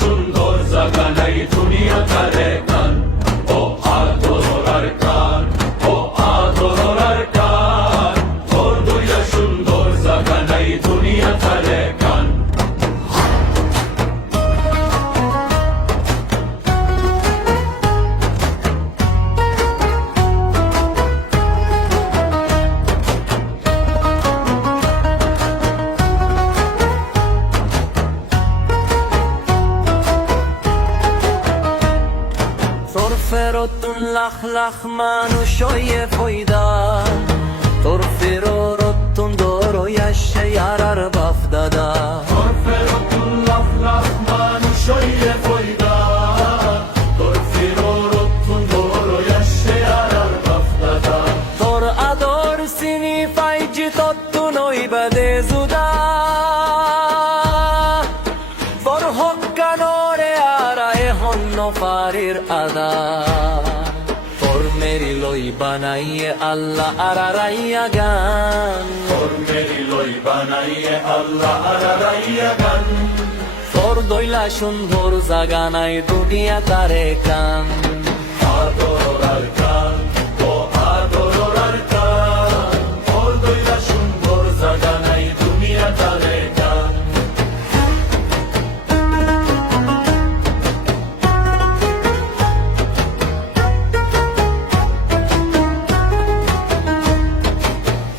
সুন্দর জাগা নাই দুনিয়া তারে কান ও আদরার কান ও আদরার কান তোর দইলা সুন্দর জাগা নাই দুনিয়া তারে কান তোর ফেরতুন লাখ লাখ মানুষ হইয়ে ফয়দা তোর ফেরতুন দরয়া শেয়ারার বাপ দাদা তোর ফেরতুন লাখ লাখ মানুষ হইয়ে ফয়দা তোর ফেরতুন দরয়া শেয়ারার বাপ দাদা তোর আদর চিনি পাইছি তত্ত্ব নইবা দে জুদা তোর হকানরে আরায় হন্ন পারির আদা তোর মেরি লই বানাইয়ে আল্লাহ আরারাইয়া গান তোর মেরি লই বানাইয়ে আল্লাহ আরারাইয়া গান তোর দইলা সুন্দর জাগা নাই দুনিয়া তারে কান আদরার কান ও আদরার কান তোর দইলা সুন্দর জাগা নাই দুনিয়া তারে কান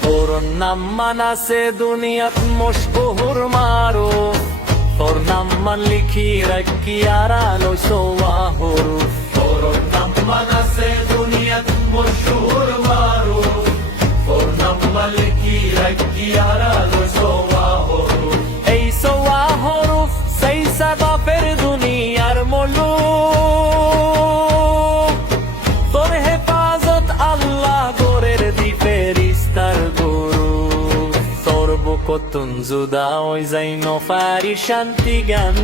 তোর নাম মানাসে দুনিয়াত মশহুর মারো তোর নাম মান লিখি রাখি আরালো সোয়াহুর তোর নাম মানাসে দুনিয়াত মশহুর মারো তোর নাম মালিকি রাখি আরালো সোয়াহুর এই সোয়াহুর সেই সাবাবের দুনিয়ার মলু তোর হেফাজত আল্লাহ গোরের দ্বীপে রিস্তার গুরু তোর বুকতুন জুদা ওই যাই নফারি শান্তি গান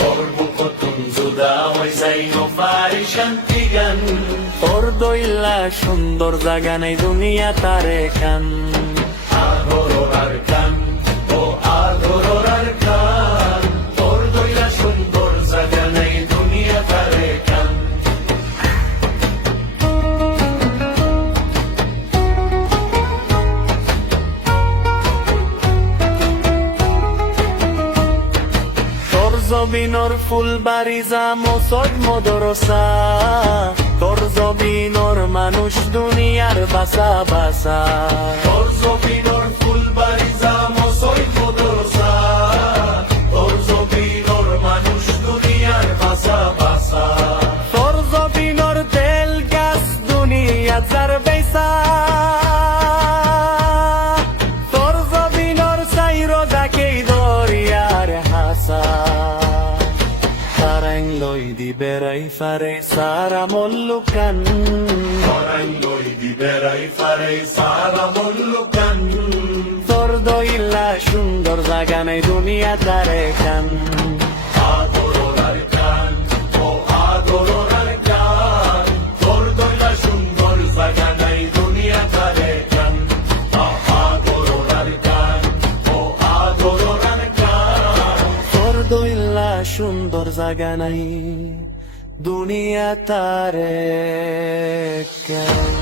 তোর বুকতুন জুদা ওই যাই নফারি শান্তি গান তোর দইলা সুন্দর জাগা নাই দুনিয়া তারে কান আদরার কান ও আদরার কান তোর দইলা সুন্দর জাগা নাই দুনিয়া তারে কান তোর জবিনর ফুল বাড়ি মসদ মদরসা তোর জবিনর মানুষ দুনিয়ার বাসা বাসা তোর জমিনর ফুলবাড়ি জামসই মদরসা তোর জমিনর মানুষ দুনিয়ার বাসা বাসা তোর জবিনর তেল গাছ দুনিয়া যার বেসা তোর জবিনর চাইর ডাকেই দরিয়ার হাসা তারাং লই দি বেড়াই ফারে সারা মল্লুকান তোরাই লই দিবেরাই ফারে সারা মল্লুকান তোর দইলা সুন্দর জাগা নাই দুনিয়া তারে কান আদরার কান ও আদরার কান তোর দইলা সুন্দর জাগা নাই দুনিয়া তারে কান আদরার কান ও আদরার কান তোর দইলা সুন্দর জাগা নাই দুনিয়া তারে কান